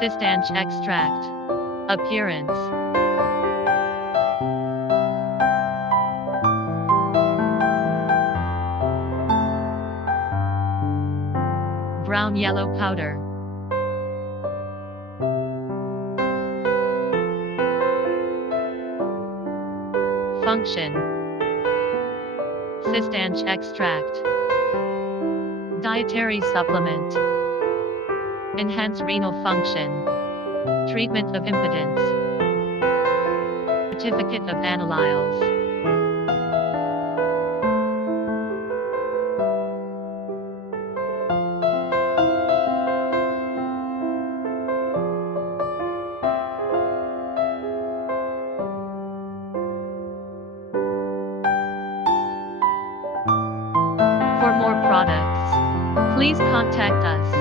Cistanche extract. Appearance. Brown yellow powder. Function. Cistanche extract. Dietary supplement. Enhance renal function. Treatment of impotence. Certificate of analyls. For more products, please contact us.